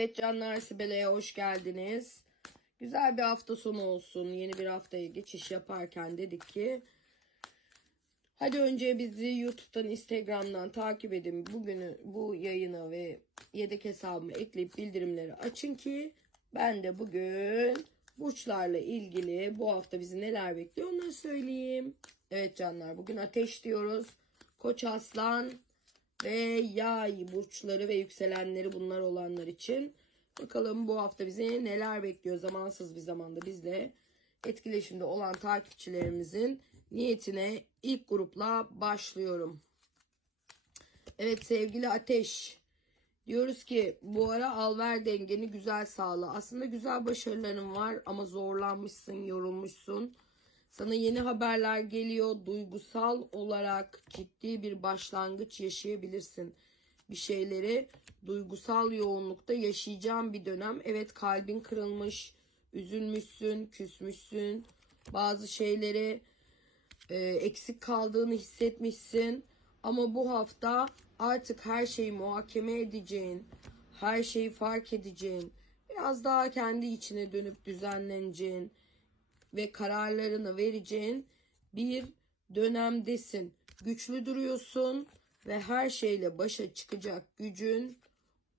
Evet canlar Sibel'e hoş geldiniz. Güzel bir hafta sonu olsun. Yeni bir haftaya geçiş yaparken dedik ki hadi önce bizi YouTube'dan, Instagram'dan takip edin. Bugünü bu yayını ve yedek hesabımı ekleyip bildirimleri açın ki ben de bugün burçlarla ilgili bu hafta bizi neler bekliyor onları söyleyeyim. Evet canlar bugün ateş diyoruz. Koç aslan ve yay burçları ve yükselenleri bunlar olanlar için. Bakalım bu hafta bizi neler bekliyor zamansız bir zamanda bizle etkileşimde olan takipçilerimizin niyetine ilk grupla başlıyorum. Evet sevgili Ateş. Diyoruz ki bu ara al ver dengeni güzel sağla. Aslında güzel başarıların var ama zorlanmışsın, yorulmuşsun. Sana yeni haberler geliyor. Duygusal olarak ciddi bir başlangıç yaşayabilirsin. Bir şeyleri duygusal yoğunlukta yaşayacağın bir dönem. Evet kalbin kırılmış, üzülmüşsün, küsmüşsün. Bazı şeyleri e, eksik kaldığını hissetmişsin. Ama bu hafta artık her şeyi muhakeme edeceğin, her şeyi fark edeceğin, biraz daha kendi içine dönüp düzenleneceğin ve kararlarını vereceğin bir dönemdesin. Güçlü duruyorsun ve her şeyle başa çıkacak gücün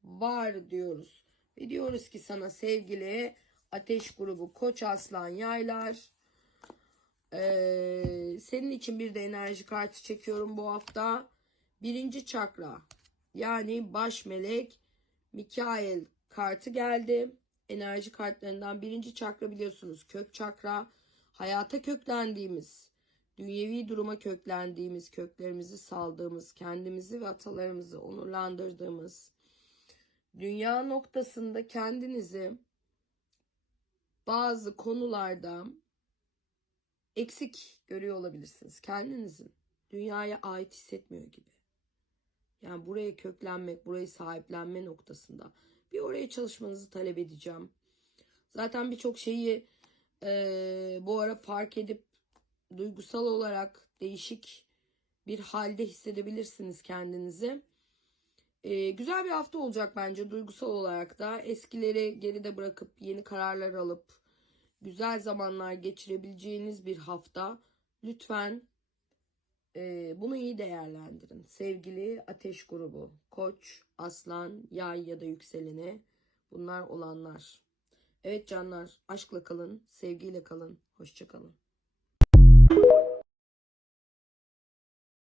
var diyoruz. Ve diyoruz ki sana sevgili ateş grubu koç aslan yaylar ee, senin için bir de enerji kartı çekiyorum bu hafta. Birinci çakra yani baş melek Mikael kartı geldi. Enerji kartlarından birinci çakra biliyorsunuz kök çakra. Hayata köklendiğimiz, dünyevi duruma köklendiğimiz, köklerimizi saldığımız, kendimizi ve atalarımızı onurlandırdığımız, dünya noktasında kendinizi bazı konularda eksik görüyor olabilirsiniz. Kendinizin dünyaya ait hissetmiyor gibi. Yani buraya köklenmek, burayı sahiplenme noktasında bir oraya çalışmanızı talep edeceğim. Zaten birçok şeyi e, bu ara fark edip duygusal olarak değişik bir halde hissedebilirsiniz kendinizi. E, güzel bir hafta olacak bence duygusal olarak da. Eskileri geride bırakıp yeni kararlar alıp güzel zamanlar geçirebileceğiniz bir hafta. Lütfen e, bunu iyi değerlendirin. Sevgili ateş grubu, koç, aslan, yay ya da yükseleni bunlar olanlar. Evet canlar aşkla kalın, sevgiyle kalın, hoşça kalın.